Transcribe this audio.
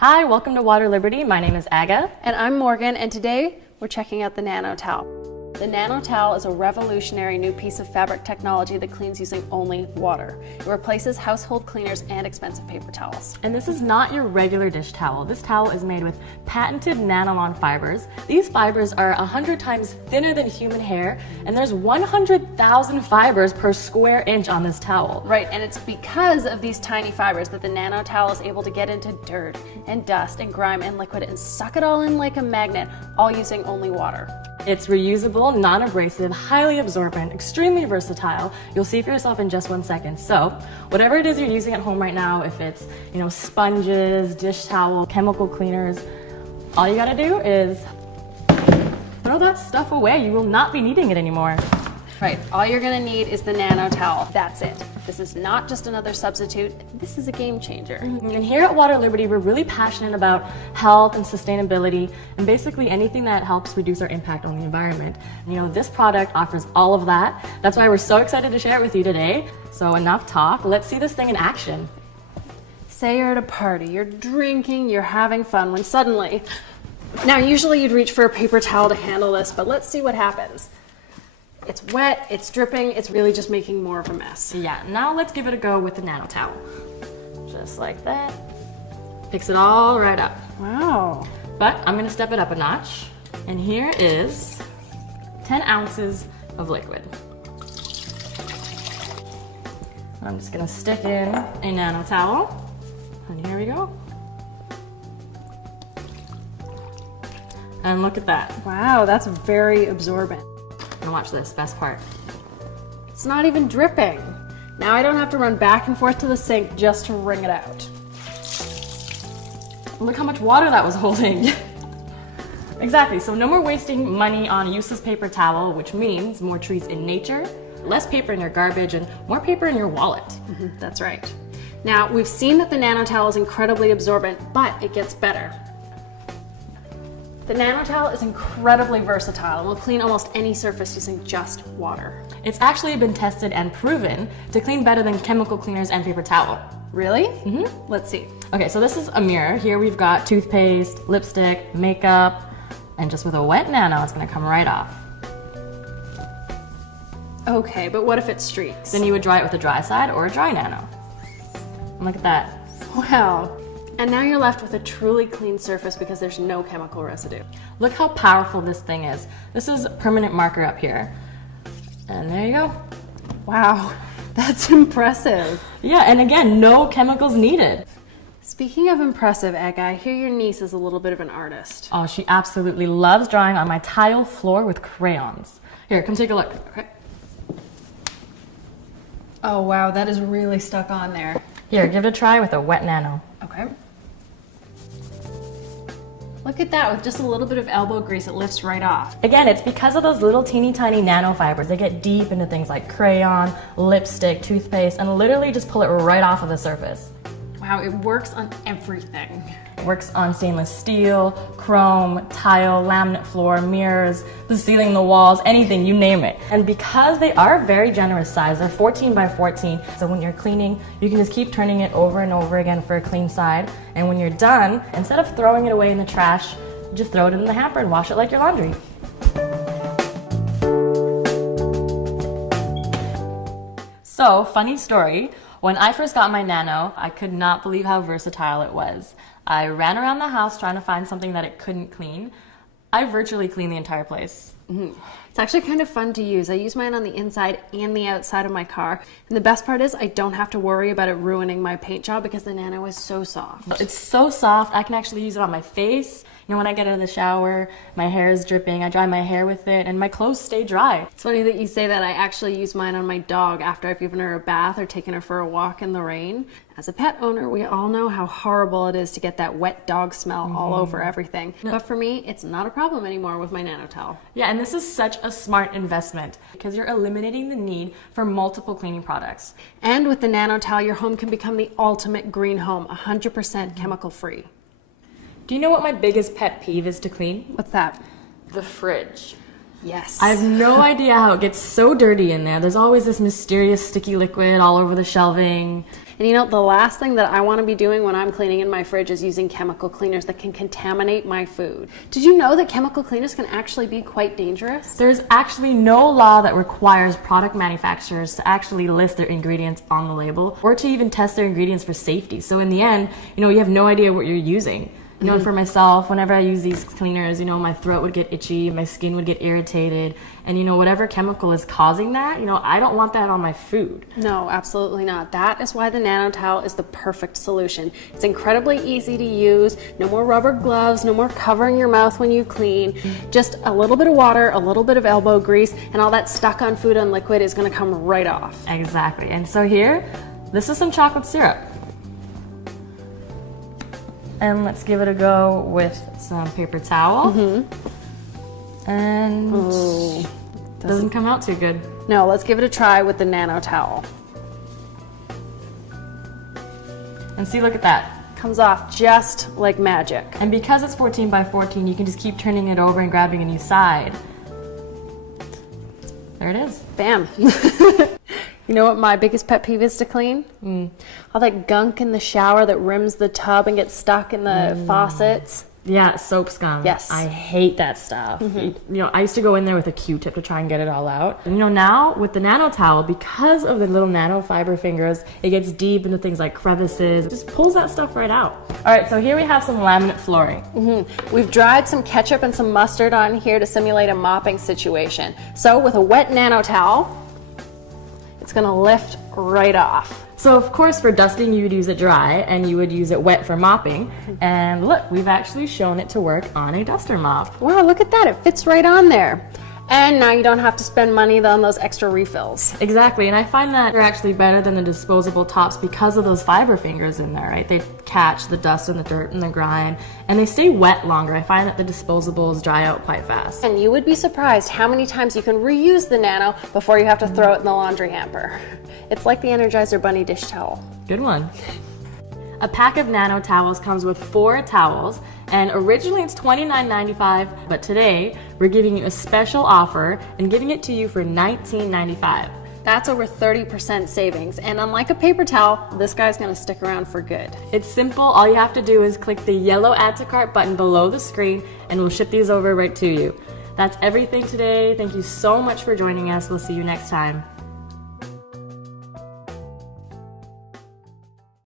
Hi, welcome to Water Liberty. My name is Aga. And I'm Morgan, and today we're checking out the Nano Towel. The Nano Towel is a revolutionary new piece of fabric technology that cleans using only water. It replaces household cleaners and expensive paper towels. And this is not your regular dish towel. This towel is made with patented nylon fibers. These fibers are 100 times thinner than human hair, and there's 100,000 fibers per square inch on this towel. Right, and it's because of these tiny fibers that the Nano Towel is able to get into dirt and dust and grime and liquid and suck it all in like a magnet, all using only water. It's reusable, non-abrasive, highly absorbent, extremely versatile. You'll see for yourself in just 1 second. So, whatever it is you're using at home right now, if it's, sponges, dish towel, chemical cleaners, all you gotta do is throw that stuff away. You will not be needing it anymore. Right, all you're gonna need is the Nano Towel. That's it. This is not just another substitute, this is a game changer. And here at Water Liberty, we're really passionate about health and sustainability and basically anything that helps reduce our impact on the environment. This product offers all of that. That's why we're so excited to share it with you today. So enough talk, let's see this thing in action. Say you're at a party, you're drinking, you're having fun, when suddenly, now usually you'd reach for a paper towel to handle this, but let's see what happens. It's wet, it's dripping, it's really just making more of a mess. Yeah, now let's give it a go with the Nano Towel. Just like that. Picks it all right up. Wow. But I'm gonna step it up a notch. And here is 10 ounces of liquid. I'm just gonna stick in a Nano Towel. And here we go. And look at that. Wow, that's very absorbent. And watch this, best part. It's not even dripping. Now I don't have to run back and forth to the sink just to wring it out. Look how much water that was holding. Exactly, so no more wasting money on useless paper towel, which means more trees in nature, less paper in your garbage, and more paper in your wallet. That's right. Now, we've seen that the Nano Towel is incredibly absorbent, but it gets better. The Nano Towel is incredibly versatile and will clean almost any surface using just water. It's actually been tested and proven to clean better than chemical cleaners and paper towel. Really? Let's see. Okay, so this is a mirror. Here we've got toothpaste, lipstick, makeup, and just with a wet nano, it's gonna come right off. Okay, but what if it streaks? Then you would dry it with a dry side or a dry nano. And look at that. Wow. And now you're left with a truly clean surface because there's no chemical residue. Look how powerful this thing is. This is permanent marker up here. And there you go. Wow, that's impressive. Yeah, and again, no chemicals needed. Speaking of impressive, Aga, I hear your niece is a little bit of an artist. Oh, she absolutely loves drawing on my tile floor with crayons. Here, come take a look. Okay. Oh wow, that is really stuck on there. Here, give it a try with a wet nano. Okay. Look at that, with just a little bit of elbow grease, it lifts right off. Again, it's because of those little teeny tiny nanofibers. They get deep into things like crayon, lipstick, toothpaste, and literally just pull it right off of the surface. Wow, it works on everything. It works on stainless steel, chrome, tile, laminate floor, mirrors, the ceiling, the walls, anything, you name it. And because they are very generous size, they're 14 by 14, so when you're cleaning, you can just keep turning it over and over again for a clean side. And when you're done, instead of throwing it away in the trash, just throw it in the hamper and wash it like your laundry. So, funny story. When I first got my Nano, I could not believe how versatile it was. I ran around the house trying to find something that it couldn't clean. I virtually cleaned the entire place. It's actually kind of fun to use. I use mine on the inside and the outside of my car. And the best part is I don't have to worry about it ruining my paint job because the Nano is so soft. It's so soft, I can actually use it on my face. When I get out of the shower, my hair is dripping, I dry my hair with it, and my clothes stay dry. It's funny that you say that. I actually use mine on my dog after I've given her a bath or taken her for a walk in the rain. As a pet owner, we all know how horrible it is to get that wet dog smell all over everything. But for me, it's not a problem anymore with my Nano Towel. Yeah, and this is such a smart investment because you're eliminating the need for multiple cleaning products. And with the Nano Towel, your home can become the ultimate green home, 100% chemical free. Do you know what my biggest pet peeve is to clean? What's that? The fridge. Yes. I have no idea how it gets so dirty in there. There's always this mysterious sticky liquid all over the shelving. And you know, the last thing that I want to be doing when I'm cleaning in my fridge is using chemical cleaners that can contaminate my food. Did you know that chemical cleaners can actually be quite dangerous? There's actually no law that requires product manufacturers to actually list their ingredients on the label or to even test their ingredients for safety. So in the end, you know, you have no idea what you're using. You know, for myself, whenever I use these cleaners, you know, my throat would get itchy, my skin would get irritated, and you know, whatever chemical is causing that, you know, I don't want that on my food. No, absolutely not. That is why the Nano Towel is the perfect solution. It's incredibly easy to use, no more rubber gloves, no more covering your mouth when you clean, just a little bit of water, a little bit of elbow grease, and all that stuck on food and liquid is gonna come right off. Exactly, and so here, this is some chocolate syrup. And let's give it a go with some paper towel. And doesn't come out too good. No, let's give it a try with the Nano Towel. And see, look at that. Comes off just like magic. And because it's 14 by 14, you can just keep turning it over and grabbing a new side. There it is. Bam. You know what my biggest pet peeve is to clean? All that gunk in the shower that rims the tub and gets stuck in the faucets. Yeah, soap scum. Yes. I hate that stuff. You know, I used to go in there with a Q-tip to try and get it all out. And, you know, now with the Nano Towel, because of the little nano fiber fingers, it gets deep into things like crevices. It just pulls that stuff right out. All right, so here we have some laminate flooring. We've dried some ketchup and some mustard on here to simulate a mopping situation. So with a wet Nano Towel, it's gonna lift right off. So of course for dusting you would use it dry and you would use it wet for mopping. And look, we've actually shown it to work on a duster mop. Wow, look at that, it fits right on there. And now you don't have to spend money on those extra refills. Exactly, and I find that they're actually better than the disposable tops because of those fiber fingers in there, right? They catch the dust and the dirt and the grime, and they stay wet longer. I find that the disposables dry out quite fast. And you would be surprised how many times you can reuse the Nano before you have to throw it in the laundry hamper. It's like the Energizer Bunny dish towel. Good one. A pack of Nano towels comes with 4 towels, and originally it's $29.95, but today we're giving you a special offer and giving it to you for $19.95. That's over 30% savings, and unlike a paper towel, this guy's gonna stick around for good. It's simple. All you have to do is click the yellow Add to Cart button below the screen, and we'll ship these over right to you. That's everything today. Thank you so much for joining us. We'll see you next time.